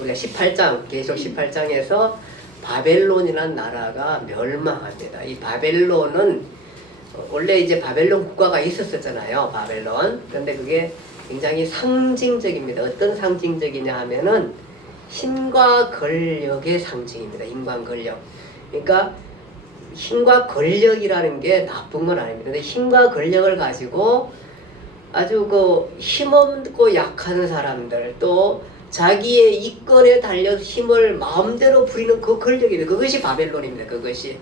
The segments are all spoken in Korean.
우리가 18장, 계시록 18장에서 바벨론이라는 나라가 멸망합니다. 이 바벨론은 원래 이제 바벨론 국가가 있었잖아요. 바벨론. 그런데 그게 굉장히 상징적입니다. 어떤 상징적이냐 하면은 힘과 권력의 상징입니다. 힘과 권력. 그러니까 힘과 권력이라는 게 나쁜 건 아닙니다. 근데 힘과 권력을 가지고 아주 그 힘없고 약한 사람들, 또 자기의 이권에 달려서 힘을 마음대로 부리는 그 권력입니다. 그것이 바벨론입니다. 그것이.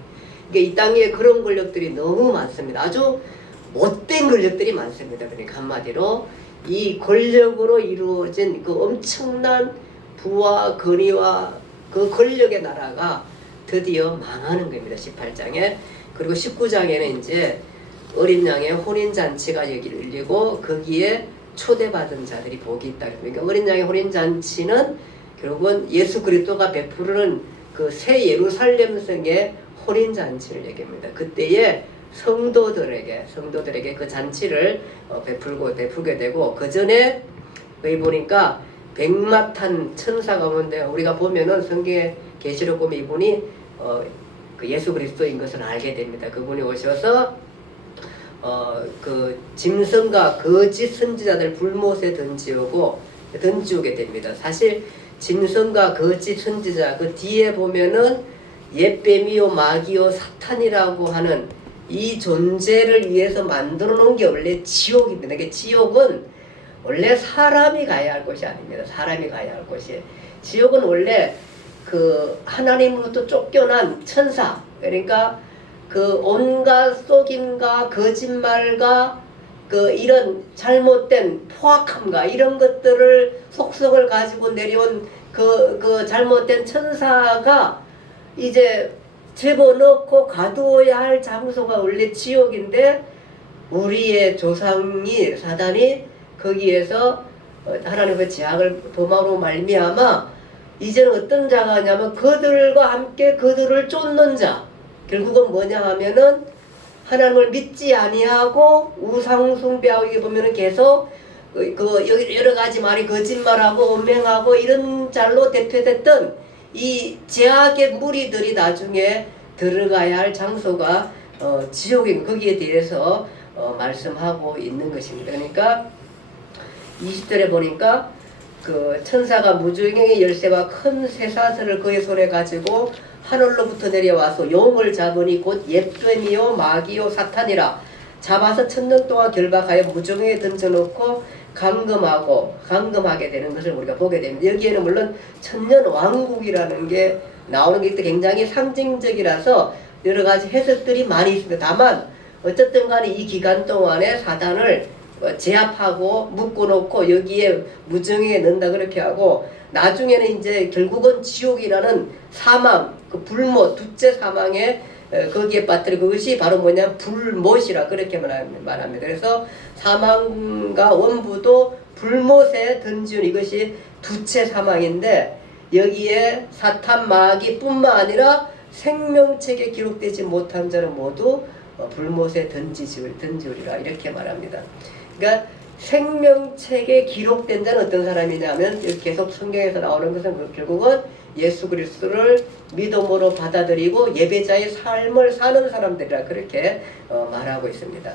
그러니까 이 땅에 그런 권력들이 너무 많습니다. 아주 못된 권력들이 많습니다. 그러니까 한마디로 이 권력으로 이루어진 그 엄청난 부와 권위와 그 권력의 나라가 드디어 망하는 겁니다. 18장에. 그리고 19장에는 이제 어린 양의 혼인잔치가 열리고 거기에 초대받은 자들이 복이 있다. 그러니까 어린 양의 혼인잔치는 결국은 예수 그리스도가 베푸는 그 새 예루살렘 성의 혼인잔치를 얘기합니다. 그때에 성도들에게 그 잔치를 베풀게 되고, 그 전에 거기 보니까 백마탄 천사가 오는데, 우리가 보면은 성경에 계시록 보면 이분이 그 예수 그리스도인 것을 알게 됩니다. 그분이 오셔서 그 짐승과 거짓 선지자들 불못에 던지오게 됩니다. 사실 짐승과 거짓 선지자 그 뒤에 보면은 옛뱀이요 마귀요 사탄이라고 하는 이 존재를 위해서 만들어 놓은 게 원래 지옥입니다. 그 지옥은 원래 사람이 가야 할 곳이 아닙니다. 사람이 가야 할 곳이. 지옥은 원래 그 하나님으로부터 쫓겨난 천사, 그러니까 그 온갖 속임과 거짓말과 그 이런 잘못된 포악함과 이런 것들을 속성을 가지고 내려온 그 잘못된 천사가 이제 집어넣고 가두어야 할 장소가 원래 지옥인데, 우리의 조상이 사단이 거기에서 하나님의 제약을 범함으로 말미암아 이제는 어떤 자가 하냐면 그들과 함께 그들을 쫓는 자, 결국은 뭐냐 하면은 하나님을 믿지 아니하고 우상 숭배하고, 이게 보면은 계속 그 여러 가지 말이 거짓말하고 언맹하고 이런 잘로 대표됐던 이 제약의 무리들이 나중에 들어가야 할 장소가 지옥인, 거기에 대해서 말씀하고 있는 것입니다. 그러니까 20절에 보니까 그 천사가 무중행의 열쇠와 큰 쇠사슬을 그의 손에 가지고 하늘로부터 내려와서 용을 잡으니 곧 옛뱀이요 마귀요 사탄이라 잡아서 1000년 동안 결박하여 무중행에 던져놓고 감금하게 되는 것을 우리가 보게 됩니다. 여기에는 물론 천년 왕국이라는 게 나오는 게 굉장히 상징적이라서 여러 가지 해석들이 많이 있습니다. 다만 어쨌든 간에 이 기간 동안에 사단을 제압하고 묶어놓고 여기에 무정에 넣는다 그렇게 하고, 나중에는 이제 결국은 지옥이라는 사망, 그 불못, 둘째 사망에 거기에 빠뜨려, 그것이 바로 뭐냐 불못이라 그렇게 말합니다. 그래서 사망과 원부도 불못에 던지는 이것이 두째 사망인데, 여기에 사탄 마귀 뿐만 아니라 생명책에 기록되지 못한 자는 모두 불못에 던지우리라 이렇게 말합니다. 그러니까 생명책에 기록된 자는 어떤 사람이냐면, 계속 성경에서 나오는 것은 결국은 예수 그리스도를 믿음으로 받아들이고 예배자의 삶을 사는 사람들이라 그렇게 말하고 있습니다.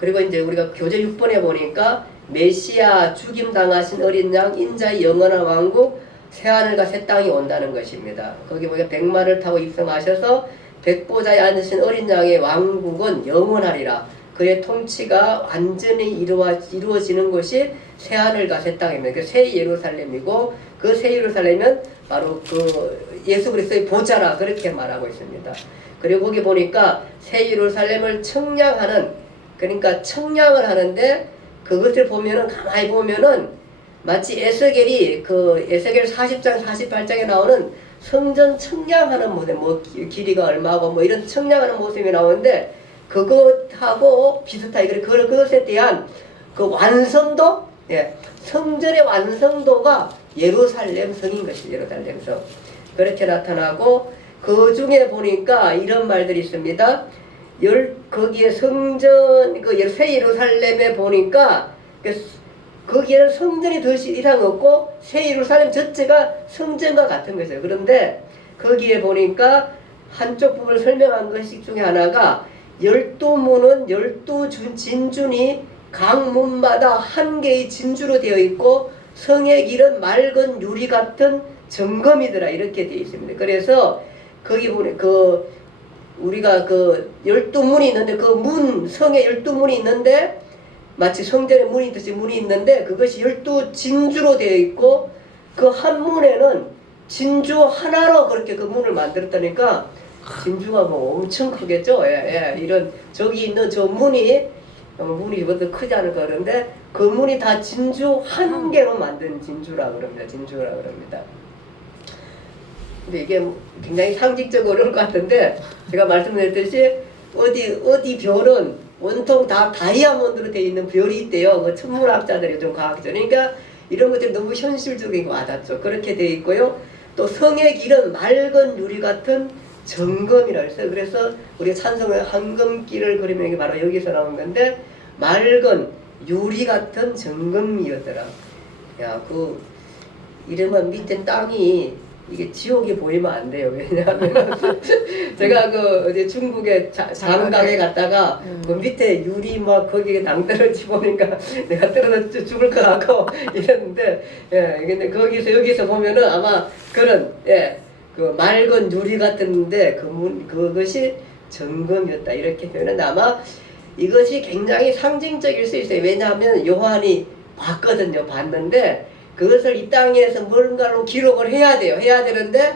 그리고 이제 우리가 교재 6번에 보니까 메시아 죽임 당하신 어린 양 인자의 영원한 왕국 새하늘과 새 땅이 온다는 것입니다. 거기 보니까 백마를 타고 입성하셔서 백보자에 앉으신 어린 양의 왕국은 영원하리라. 그의 통치가 완전히 이루어지는 것이 새하늘과 새 땅입니다. 그 새 예루살렘이고, 그 새 예루살렘은 바로 그 예수 그리스도의 보좌라 그렇게 말하고 있습니다. 그리고 거기 보니까 새 예루살렘을 청량하는, 그러니까 청량을 하는데, 그것을 보면은 가만히 보면은 마치 에스겔이 그 에스겔 40장 48장에 나오는 성전 청량하는 모습, 뭐 길이가 얼마고 뭐 이런 청량하는 모습이 나오는데, 그것하고 비슷하게 그것에 대한 그 완성도, 성전의 완성도가 예루살렘 성인 것이 예루살렘 성 그렇게 나타나고, 그 중에 보니까 이런 말들이 있습니다. 거기에 성전 그 새 예루살렘에 보니까 거기에는 성전이 더 이상 없고 새 예루살렘 전체가 성전과 같은 거죠. 그런데 거기에 보니까 한쪽 부분을 설명한 것이 중에 하나가 12문은 12진준이 각 문마다 한 개의 진주로 되어 있고 성의 길은 맑은 유리 같은 정금이더라 이렇게 되어 있습니다. 그래서 거기 보니 우리가 12문이 있는데 그 성에 12문이 있는데 마치 성전에 문이 있듯이 문이 있는데 그것이 12진주로 되어 있고 그 한 문에는 진주 하나로 그렇게 그 문을 만들었다니까 진주가 뭐 엄청 크겠죠. 이런 저기 있는 저 문이 뭐더 크지 않을까 그런데 그 문이 다 진주 한 개로 만든 진주라 그럽니다. 진주라 그럽니다. 근데 이게 굉장히 상징적으로 어려울 것 같은데 제가 말씀드렸듯이 어디 별은 온통 다 다이아몬드로 되어 있는 별이 있대요. 그 천문학자들이 좀 과학적. 그러니까 이런 것들이 너무 현실적이고 와닿죠. 그렇게 되어 있고요. 또 성의 길은 맑은 유리 같은 정금이라 했어요. 그래서 우리가 찬송의 황금길을 그리면 이게 바로 여기서 나온 건데 맑은 유리 같은 정금이었더라. 야, 이러면 밑에 땅이 이게 지옥이 보이면 안 돼요. 왜냐하면 제가 어디 중국에 장강에 갔다가 그 밑에 유리 막 거기에 낭떠러지 보니까 내가 떨어져 죽을 것 같고 이랬는데 근데 여기서 보면은 아마 그런 그 맑은 유리 같은데 그것이 정금이었다 이렇게 표현했는데 아마 이것이 굉장히 상징적일 수 있어요. 왜냐하면 요한이 봤는데 그것을 이 땅에서 뭔가로 기록을 해야 돼요. 해야 되는데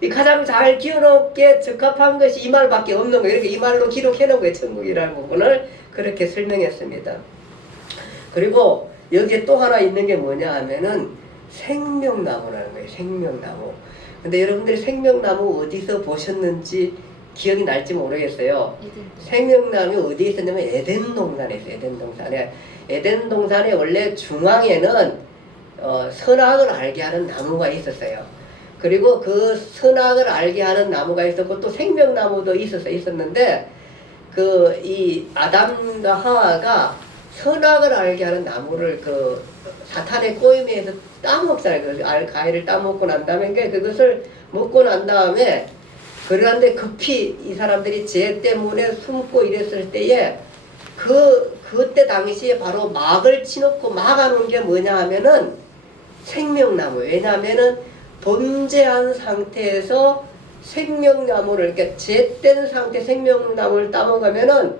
이 가장 잘 기억하기에 적합한 것이 이 말밖에 없는 거예요. 이렇게 이 말로 기록해 놓은 거예요. 천국이라는 부분을 그렇게 설명했습니다. 그리고 여기에 또 하나 있는 게 뭐냐 하면은 생명나무라는 거예요. 생명나무. 근데 여러분들이 생명나무 어디서 보셨는지 기억이 날지 모르겠어요. 생명나무 어디에 있었냐면 에덴 동산에 있어요. 에덴 동산에. 에덴 동산에 원래 중앙에는 선악을 알게 하는 나무가 있었어요. 그리고 그 선악을 알게 하는 나무가 있었고 또 생명나무도 있었는데 이 아담과 하와가 선악을 알게 하는 나무를 사탄의 꼬임에 의해서 따먹잖아요. 과일을 따먹고 난 다음에 그것을 먹고 난 다음에 그런데 급히 이 사람들이 죄 때문에 숨고 이랬을 때에 그때 당시에 바로 막을 치놓고 막아놓은 게 뭐냐 하면은 생명나무. 왜냐하면은 범죄한 상태에서 생명나무를 그러니까 죄된 상태 생명나무를 따먹으면은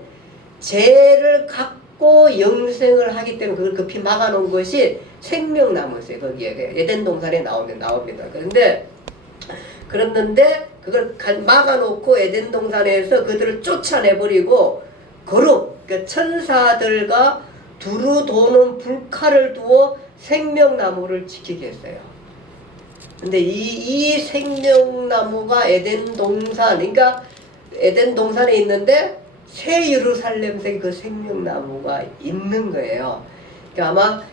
죄를 갖고 영생을 하기 때문에 그걸 급히 막아놓은 것이 생명나무였어요. 거기에 에덴 동산에 나옵니다. 그랬는데 그걸 막아놓고 에덴 동산에서 그들을 쫓아내버리고 그러니까 천사들과 두루 도는 불칼을 두어 생명나무를 지키게 했어요. 근데 이 생명나무가 에덴 동산, 그러니까 에덴 동산에 있는데 새 예루살렘에 그 생명나무가 있는 거예요. 그러니까 아마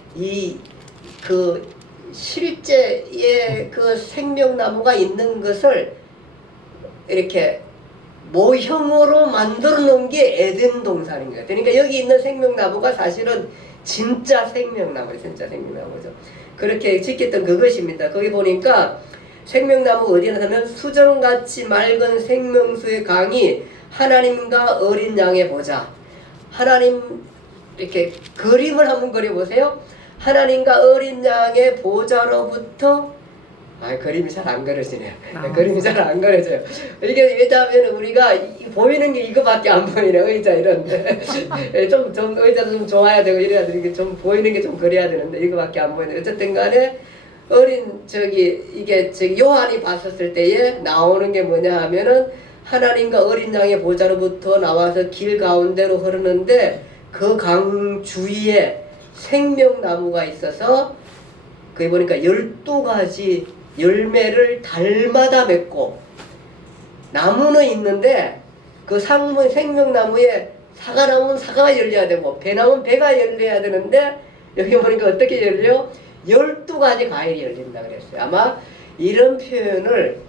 실제의 그 생명나무가 있는 것을 이렇게 모형으로 만들어 놓은 게 에덴 동산인 거예요. 그러니까 여기 있는 생명나무가 사실은 진짜 생명나무죠. 그렇게 짓겠던 그것입니다. 거기 보니까 생명나무 어디에 나타나면 수정같이 맑은 생명수의 강이 하나님과 어린 양의 보좌. 하나님 이렇게 그림을 한번 그려보세요. 하나님과 어린 양의 보좌로부터 그림이 잘 안 그려지네요. 그림이 잘 안 그려져요. 이게 왜냐하면 우리가 보이는 게 이거밖에 안 보이네. 의자 이런데 좀 의자도 좀 좋아야 되고 이래야 되는 게 좀 보이는 게 좀 그래야 되는데 이거밖에 안 보이네. 어쨌든 간에 이게 요한이 봤었을 때에 나오는 게 뭐냐 하면은 하나님과 어린 양의 보좌로부터 나와서 길 가운데로 흐르는데 그 강 주위에 생명나무가 있어서 거기 보니까 12가지 열매를 달마다 맺고 나무는 있는데 그 생명나무에 사과 나무는 사과가 열려야 되고 배 나무는 배가 열려야 되는데 여기 보니까 어떻게 열려? 12가지 과일이 열린다 그랬어요. 아마 이런 표현을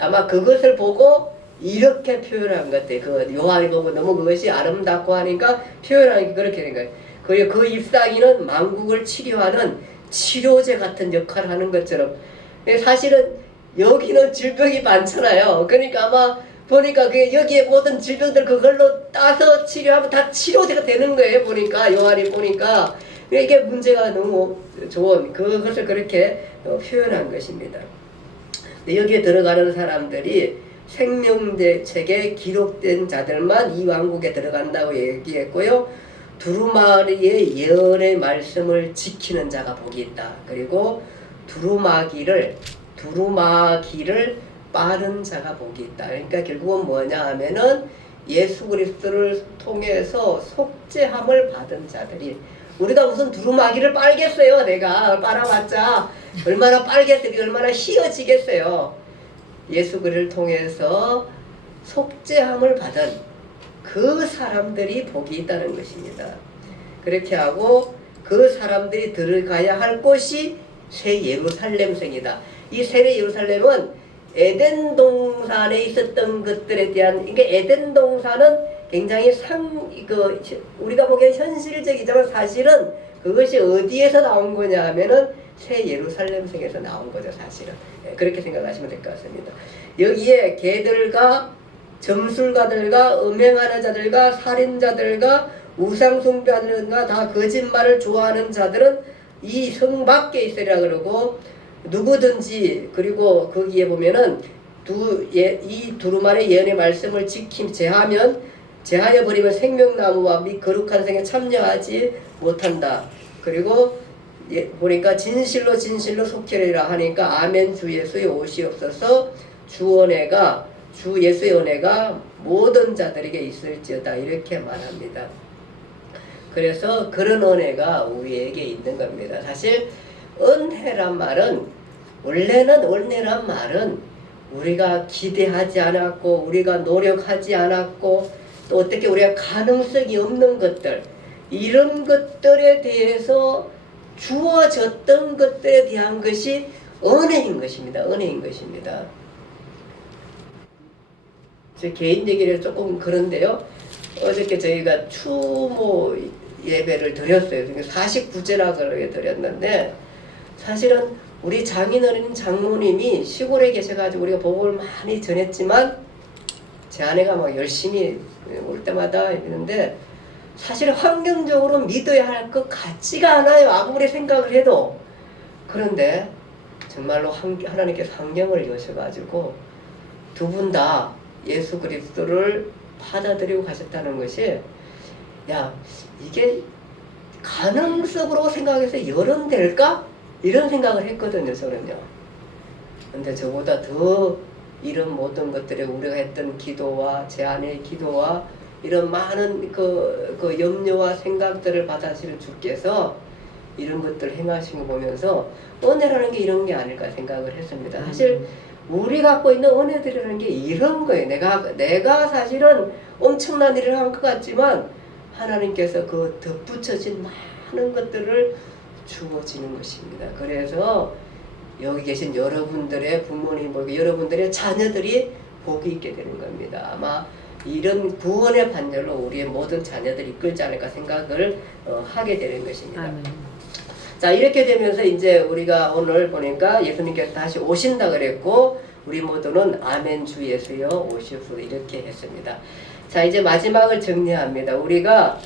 아마 그것을 보고 이렇게 표현한 것 같아요. 요한이 보고 너무 그것이 아름답고 하니까 표현하는 게 그렇게 된 거예요. 그리고 그 잎사귀는 만국을 치료하는 치료제 같은 역할을 하는 것처럼 사실은 여기는 질병이 많잖아요. 그러니까 아마 보니까 그 여기에 모든 질병들 그걸로 따서 치료하면 다 치료제가 되는 거예요. 보니까 요한이 보니까 이게 문제가 너무 좋은 그것을 그렇게 표현한 것입니다. 여기에 들어가는 사람들이 생명책에 기록된 자들만 이 왕국에 들어간다고 얘기했고요. 두루마리의 예언의 말씀을 지키는 자가 복이 있다. 그리고 두루마기를 빠른 자가 복이 있다. 그러니까 결국은 뭐냐 하면은 예수 그리스도를 통해서 속죄함을 받은 자들이 우리가 무슨 두루마기를 빨겠어요. 내가 빨아봤자 얼마나 빨겠어요. 얼마나 휘어지겠어요. 예수 그리스도를 통해서 속죄함을 받은 그 사람들이 복이 있다는 것입니다. 그렇게 하고 그 사람들이 들어가야 할 곳이 새 예루살렘성이다. 이 새 예루살렘은 에덴 동산에 있었던 것들에 대한 이게 에덴 동산은 굉장히 우리가 보기엔 현실적이지만 사실은 그것이 어디에서 나온 거냐 하면은 새 예루살렘성에서 나온 거죠. 사실은 그렇게 생각하시면 될 것 같습니다. 여기에 개들과 점술가들과 음행하는 자들과 살인자들과 우상숭배하는 다 거짓말을 좋아하는 자들은 이 성 밖에 있으리라 그러고 누구든지 그리고 거기에 보면은 이 두루마리 예언의 말씀을 제하여 버리면 생명나무와 및 거룩한 생에 참여하지 못한다. 그리고 보니까 진실로 속죄리라 하니까 아멘 주 예수의 오시옵소서 주 예수의 은혜가 모든 자들에게 있을지어다 이렇게 말합니다. 그래서 그런 은혜가 우리에게 있는 겁니다. 사실 은혜란 말은 우리가 기대하지 않았고 우리가 노력하지 않았고 또 어떻게 우리가 가능성이 없는 것들 이런 것들에 대해서 주어졌던 것들에 대한 것이 은혜인 것입니다. 은혜인 것입니다. 제 개인 얘기를 조금 그런데요. 어저께 저희가 추모 예배를 드렸어요. 49제라 그렇게 드렸는데 사실은 우리 장인어른 장모님이 시골에 계셔가지고 우리가 복음을 많이 전했지만 제 아내가 막 열심히 올 때마다 있는데 사실 환경적으로 믿어야 할 것 같지가 않아요. 아무리 생각을 해도. 그런데 정말로 하나님께서 환경을 여셔가지고 두 분 다 예수 그리스도를 받아들이고 가셨다는 것이 이게 가능성으로 생각해서 열언될까? 이런 생각을 했거든요. 저는요. 근데 저보다 더 이런 모든 것들에 우리가 했던 기도와 제 아내의 기도와 이런 많은 그 염려와 생각들을 받아주시는 주께서 이런 것들을 행하신 거 보면서 은혜라는 게 이런 게 아닐까 생각을 했습니다. 사실 우리 갖고 있는 은혜들이라는 게 이런 거예요. 내가 사실은 엄청난 일을 한 것 같지만 하나님께서 그 덧붙여진 많은 것들을 주어지는 것입니다. 그래서 여기 계신 여러분들의 부모님, 여러분들의 자녀들이 복이 있게 되는 겁니다. 아마 이런 구원의 반열로 우리의 모든 자녀들이 이끌지 않을까 생각을 하게 되는 것입니다. 아멘. 자, 이렇게 되면서 이제 우리가 오늘 보니까 예수님께서 다시 오신다 그랬고 우리 모두는 아멘 주 예수여 오시옵소서 이렇게 했습니다. 자, 이제 마지막을 정리합니다. 우리가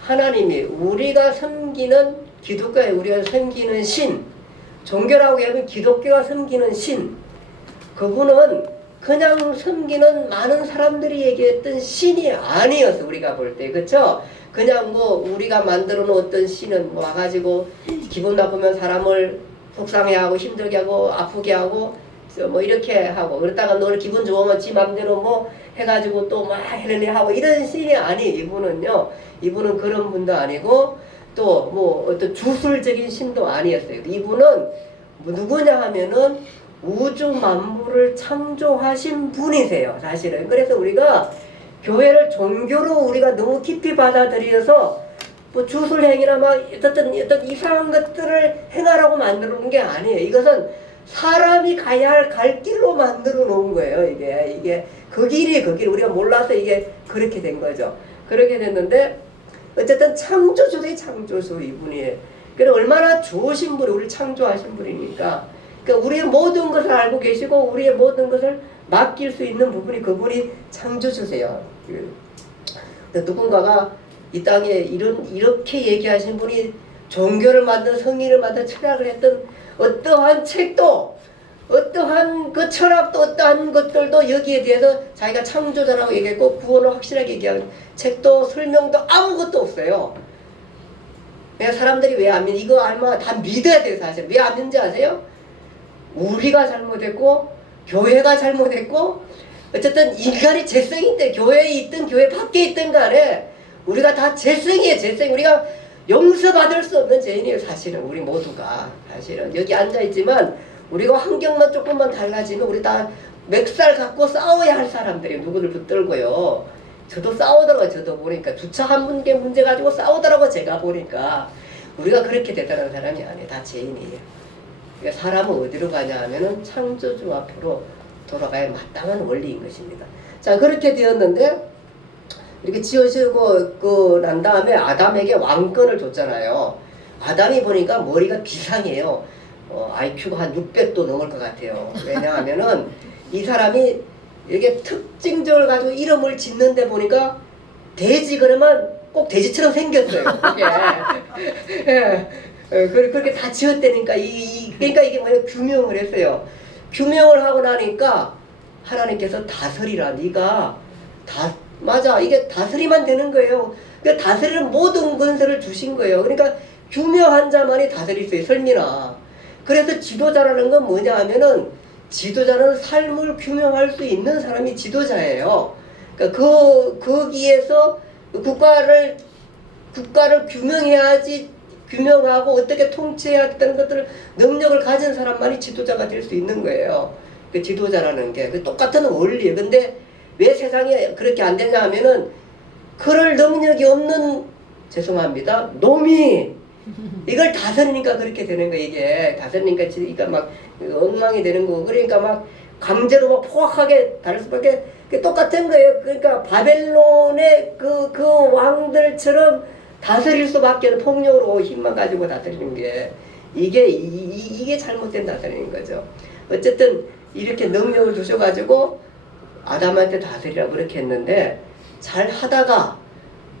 하나님이 우리가 섬기는 기독교에 우리가 섬기는 신, 종교라고 하면 기독교가 섬기는 신, 그분은 그냥 섬기는 많은 사람들이 얘기했던 신이 아니었어. 우리가 볼 때. 그쵸? 그냥 우리가 만들어 놓은 어떤 신은 와가지고 기분 나쁘면 사람을 속상해하고 힘들게 하고 아프게 하고 이렇게 하고 그러다가 너를 기분 좋으면 지 맘대로 해가지고 또 막 해내내 하고 이런 신이 이분은요. 이분은 그런 분도 아니고 또 어떤 주술적인 신도 아니었어요. 이분은 누구냐 하면은 우주 만물을 창조하신 분이세요. 사실은. 그래서 우리가 교회를 종교로 우리가 너무 깊이 받아들여서 주술행위나 어떤 이상한 것들을 행하라고 만들어 놓은 게 아니에요. 이것은 사람이 가야 할 갈 길로 만들어 놓은 거예요. 이게 그 길이 우리가 몰라서 이게 그렇게 된 거죠. 그렇게 됐는데 어쨌든 창조주의 창조주 이분이. 그래 얼마나 좋으신 분이 우리를 창조하신 분이니까. 그러니까 우리의 모든 것을 알고 계시고 우리의 모든 것을 맡길 수 있는 부분이 그분이 창조주세요. 누군가가 이 땅에 이렇게 얘기하신 분이 종교를 만든 성인을 만든 철학을 했던 어떠한 책도 어떠한 그 철학도 어떠한 것들도 여기에 대해서 자기가 창조자라고 얘기했고 구원을 확실하게 얘기하는 책도 설명도 아무것도 없어요. 내가 사람들이 왜 안 믿어? 이거 알면 다 믿어야 돼요. 사실 왜 안 믿는지 아세요? 우리가 잘못했고 교회가 잘못했고 어쨌든 인간이 죄성인데 교회에 있든 교회 밖에 있든 간에 우리가 다 죄성이에요. 죄성. 우리가 용서받을 수 없는 죄인이에요. 사실은 우리 모두가. 사실은 여기 앉아있지만 우리가 환경만 조금만 달라지면 우리 다 멱살 갖고 싸워야 할 사람들이 누구를 붙들고요. 저도 싸우더라고요. 저도 보니까 주차 한 분께 문제 가지고 싸우더라고요. 제가 보니까 우리가 그렇게 대단한 사람이 아니에요. 다 죄인이에요. 그러니까 사람은 어디로 가냐 하면은 창조주 앞으로 돌아가야 마땅한 원리인 것입니다. 자, 그렇게 되었는데 이렇게 지어지고 난 다음에 아담에게 왕권을 줬잖아요. 아담이 보니까 머리가 비상해요. IQ가 한 600도 넘을 것 같아요. 왜냐하면은 이 사람이 이게 특징적을 가지고 이름을 짓는데 보니까 돼지 그러면 꼭 돼지처럼 생겼어요. 그렇게 다 지었다니까. 그러니까 이게 뭐냐 규명을 했어요. 규명을 하고 나니까 하나님께서 다스리라. 네가 맞아. 이게 다스리면 되는 거예요. 그 다스리는 모든 권세를 주신 거예요. 그러니까 규명한 자만이 다스릴 수 있어요. 설미나. 그래서 지도자라는 건 뭐냐 하면은 지도자는 삶을 규명할 수 있는 사람이 지도자예요. 그러니까 거기에서 국가를 규명해야지 규명하고 어떻게 통치해야 되는 것들을 능력을 가진 사람만이 지도자가 될 수 있는 거예요. 그 지도자라는 게 그 똑같은 원리예요. 근데 왜 세상에 그렇게 안 되냐 하면은 그럴 능력이 없는 죄송합니다. 놈이 이걸 다스리니까 그렇게 되는 거. 이게 다스리니까 막 엉망이 되는 거고 그러니까 막 강제로 막 포악하게 다를 수밖에 똑같은 거예요. 그러니까 바벨론의 그 왕들처럼 다스릴 수밖에 없는 폭력으로 힘만 가지고 다스리는 게 이게 잘못된 다스리는 거죠. 어쨌든 이렇게 능력을 주셔가지고 아담한테 다스리라고 그렇게 했는데 잘 하다가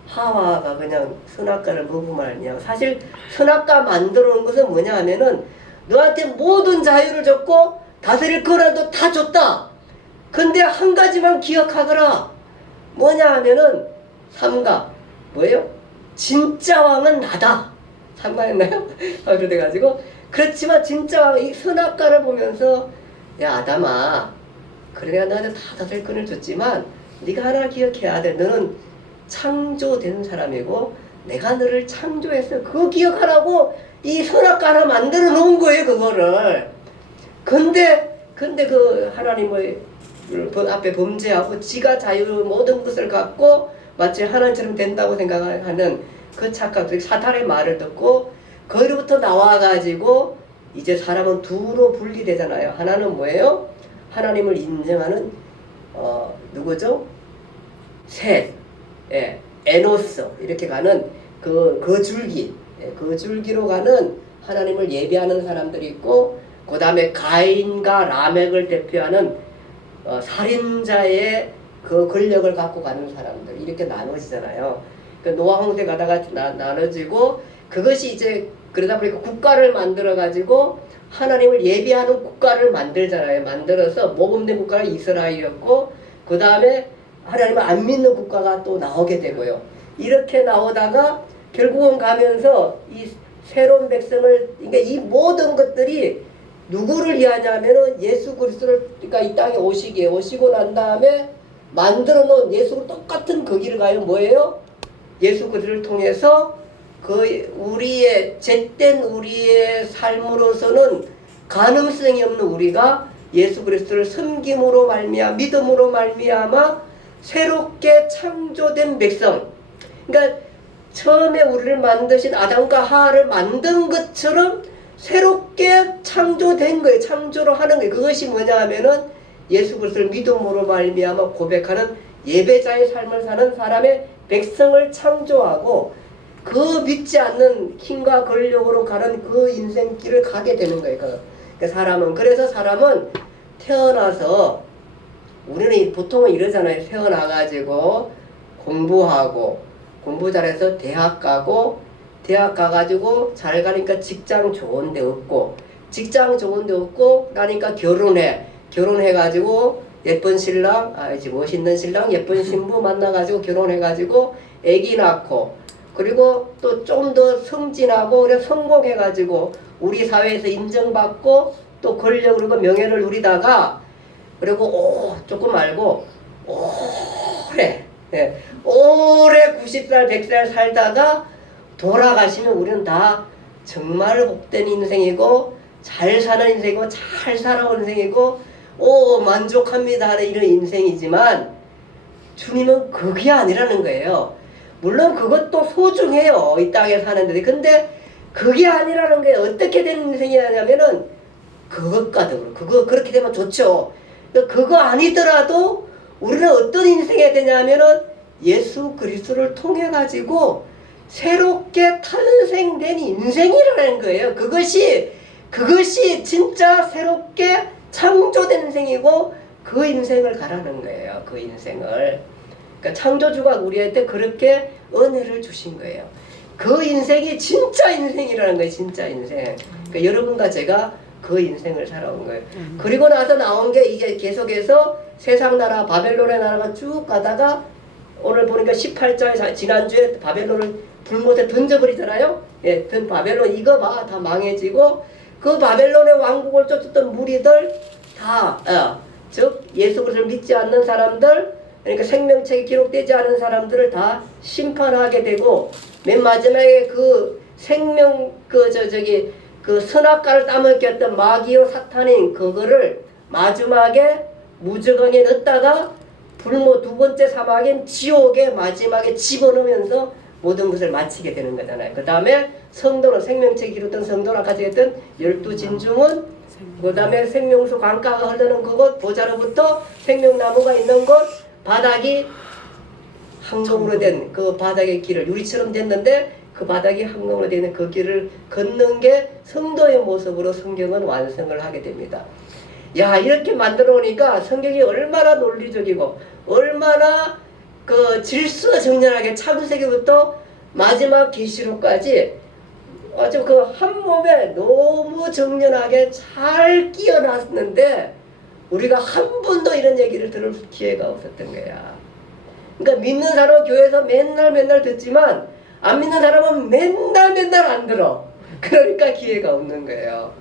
하와가 그냥 선악과를 먹으면 아니냐. 사실 선악과 만들어 놓은 것은 뭐냐 하면은 너한테 모든 자유를 줬고 다스릴 거라도 다 줬다. 근데 한 가지만 기억하거라. 뭐냐 하면은 삼가 뭐예요? 진짜 왕은 나다. 삼가했나요? 그래가지고 그렇지만 진짜 왕 이 선악과를 보면서 야 아담아 그래 내가 너한테 다 다스릴 권을 줬지만 네가 하나 기억해야 돼. 너는 창조된 사람이고 내가 너를 창조했어. 그거 기억하라고 이 선악과 하나 만들어 놓은 거예요. 그거를. 근데 그 하나님의 앞에 범죄하고 지가 자유로 모든 것을 갖고 마치 하나님처럼 된다고 생각하는 그 착각, 사탄의 말을 듣고 거기로부터 나와가지고 이제 사람은 두로 분리되잖아요. 하나는 뭐예요? 하나님을 인정하는 누구죠? 셋, 에노스 이렇게 가는 그 줄기, 그 줄기로 가는 하나님을 예배하는 사람들이 있고 그 다음에 가인과 라멕을 대표하는 살인자의 그 권력을 갖고 가는 사람들 이렇게 나눠지잖아요. 그 노아 홍세 가다가 나눠지고 그것이 이제 그러다 보니까 국가를 만들어 가지고 하나님을 예배하는 국가를 만들잖아요. 만들어서 모범된 국가가 이스라엘이었고 그 다음에 하나님을 안 믿는 국가가 또 나오게 되고요. 이렇게 나오다가 결국은 가면서 이 새로운 백성을 그러니까 이 모든 것들이 누구를 위하냐면은 예수 그리스도를 그러니까 이 땅에 오시고 난 다음에 만들어 놓은 예수가 똑같은 그 길을 가요. 뭐예요? 예수 그리스도를 통해서 그 우리의 잿된 우리의 삶으로서는 가능성이 없는 우리가 예수 그리스도를 섬김으로 말미암아 믿음으로 말미암아 새롭게 창조된 백성. 그러니까 처음에 우리를 만드신 아담과 하와를 만든 것처럼 새롭게 창조된 거예요. 창조로 하는 거예요. 그것이 뭐냐 하면은 예수 그리스도를 믿음으로 말미암아 고백하는 예배자의 삶을 사는 사람의 백성을 창조하고 그 믿지 않는 힘과 권력으로 가는 그 인생길을 가게 되는 거예요. 그래서 사람은 태어나서 우리는 보통은 이러잖아요. 태어나가지고 공부하고 공부 잘해서 대학 가고 대학 가가지고 잘 가니까 직장 좋은 데 없고 직장 좋은 데 없고 나니까 결혼해가지고 예쁜 신랑 멋있는 신랑 예쁜 신부 만나가지고 결혼해가지고 애기 낳고 그리고 또 좀 더 승진하고 그래 성공해가지고 우리 사회에서 인정받고 또 권력 그리고 명예를 누리다가 그리고 조금 말고 오래 90살 100살 살다가 돌아가시면 우리는 다 정말 복된 인생이고 잘 사는 인생이고 잘 살아온 인생이고 만족합니다 하는 이런 인생이지만 주님은 그게 아니라는 거예요. 물론 그것도 소중해요. 이 땅에 사는데. 근데 그게 아니라는 게 어떻게 된 인생이냐면은 그것과도 그렇게 되면 좋죠. 그거 아니더라도 우리는 어떤 인생이 되냐면은 예수 그리스도를 통해 가지고 새롭게 탄생된 인생이라는 거예요. 그것이 진짜 새롭게 창조된 인생이고 그 인생을 가라는 거예요. 그 인생을. 그러니까 창조주가 우리한테 그렇게 은혜를 주신 거예요. 그 인생이 진짜 인생이라는 거예요. 진짜 인생. 그러니까 여러분과 제가 그 인생을 살아온 거예요. 그리고 나서 나온 게 이제 계속해서 세상 나라 바벨론의 나라가 쭉 가다가 오늘 보니까 18장에 지난주에 바벨론을 불못에 던져버리잖아요. 예, 바벨론 이거 봐. 다 망해지고 그 바벨론의 왕국을 쫓았던 무리들 다 즉 예수 그리스도를 믿지 않는 사람들 그러니까 생명책에 기록되지 않은 사람들을 다 심판하게 되고 맨 마지막에 그 생명 그 선악과를 따먹게 했던 마귀요 사탄인 그거를 마지막에 무저강에 넣었다가 불모 두 번째 사막인 지옥에 마지막에 집어넣으면서 모든 것을 마치게 되는 거잖아요. 그 다음에 성도는 생명책에 기록된 성도나 가져갔던 12진중은 그 다음에 생명수 강가가 흐르는 그곳 보자로부터 생명나무가 있는 곳 바닥이 황금으로 된 그 바닥의 길을 유리처럼 됐는데 그 바닥이 황금으로 되는 그 길을 걷는 게 성도의 모습으로 성경은 완성을 하게 됩니다. 야 이렇게 만들어 놓으니까 성경이 얼마나 논리적이고 얼마나 그 질서정연하게 창세기부터 마지막 계시록까지 아주 그 한 몸에 너무 정연하게 잘 끼어놨는데 우리가 한 번도 이런 얘기를 들을 기회가 없었던 거야. 그러니까 믿는 사람은 교회에서 맨날 듣지만 안 믿는 사람은 맨날 안 들어. 그러니까 기회가 없는 거예요.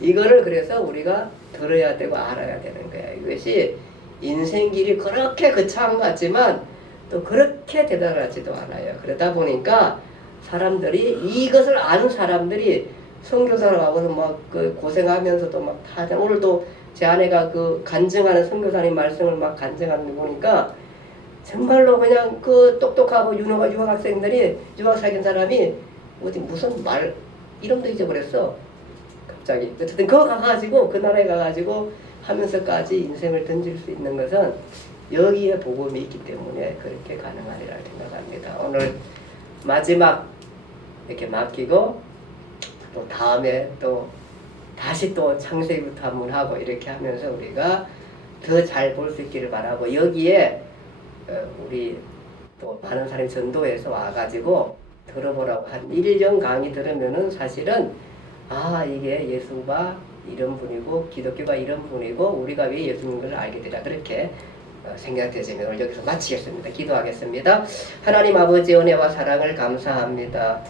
이거를 그래서 우리가 들어야 되고 알아야 되는 거야. 이것이 인생길이 그렇게 거창한 것 같지만 또 그렇게 대단하지도 않아요. 그러다 보니까 사람들이 이것을 아는 사람들이 선교사라고는 막 그 고생하면서도 막 다 오늘도 제 아내가 그 간증하는 선교사님 말씀을 막 간증하는 거 보니까 정말로 그냥 그 똑똑하고 유학생들이 유학 사귄 사람이 어디 무슨 말 이름도 잊어버렸어. 갑자기 어쨌든 그거 가가지고 그 나라에 가가지고 하면서까지 인생을 던질 수 있는 것은 여기에 복음이 있기 때문에 그렇게 가능하리라 생각합니다. 오늘 마지막 이렇게 맡기고 또 다음에 또 다시 또 창세기부터 한번 하고 이렇게 하면서 우리가 더 잘 볼 수 있기를 바라고 여기에 우리 또 많은 사람이 전도해서 와가지고 들어보라고 한 1년 강의 들으면은 사실은 이게 예수가 이런 분이고 기독교가 이런 분이고 우리가 왜 예수님을 알게 되라 그렇게 생각되시면 오늘 여기서 마치겠습니다. 기도하겠습니다. 하나님 아버지 은혜와 사랑을 감사합니다.